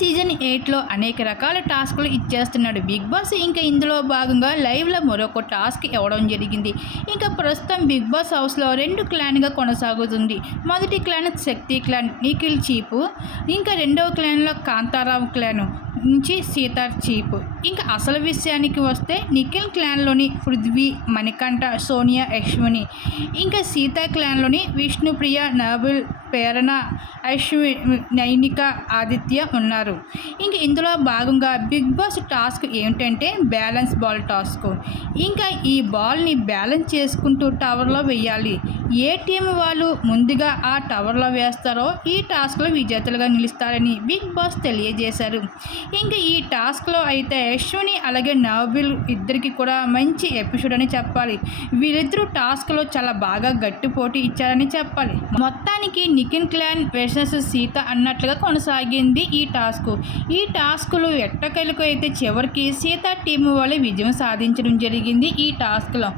Season 8లో అనేక రకాల టాస్క్లు ఇచ్చేస్తున్నాడు బిగ్ బాస్. ఇంకా ఇందులో భాగంగా లైవ్లో మరొక టాస్క్ ఇవ్వడం జరిగింది. ఇంకా ప్రస్తుతం బిగ్ బాస్ హౌస్లో 2 క్లాన్గా కొనసాగుతుంది. మొదటి క్లాన్ శక్తి క్లాన్ నిఖిల్ చీపు, ఇంకా రెండవ క్లాన్లో కాంతారావు క్లాన్ నుంచి సీతార్ చీపు. ఇంకా అసలు విషయానికి వస్తే నిఖిల్ క్లాన్లోని పృథ్వీ, మణికంఠ, సోనియా, యశ్విని, ఇంకా సీతా క్లాన్లోని విష్ణుప్రియ, నబుల్, ప్రేరణ, నైనిక, ఆదిత్య ఉన్నారు. ఇంక ఇందులో భాగంగా బిగ్ బాస్ టాస్క్ ఏమిటంటే బ్యాలెన్స్ బాల్ టాస్క్. ఇంకా ఈ బాల్ని బ్యాలెన్స్ చేసుకుంటూ టవర్లో వేయాలి. ఏ టీం వాళ్ళు ముందుగా ఆ టవర్లో వేస్తారో ఈ టాస్క్లో విజేతలుగా నిలుస్తారని బిగ్ బాస్ తెలియజేశారు. ఇంకా ఈ టాస్క్లో అయితే యశ్విని అలాగే నబిల్ ఇద్దరికి కూడా మంచి ఎపిసోడ్ అని చెప్పాలి. వీరిద్దరూ టాస్క్లో చాలా బాగా గట్టి పోటీ ఇచ్చారని చెప్పాలి. మొత్తానికి నిఖిల్ క్లాన్ వర్సెస్ సీత అన్నట్లుగా కొనసాగింది ఈ టాస్క్. ఈ టాస్క్లు ఎట్టకేలకు అయితే చివరికి సీత టీం వాళ్ళే విజయం సాధించడం జరిగింది ఈ టాస్క్లో.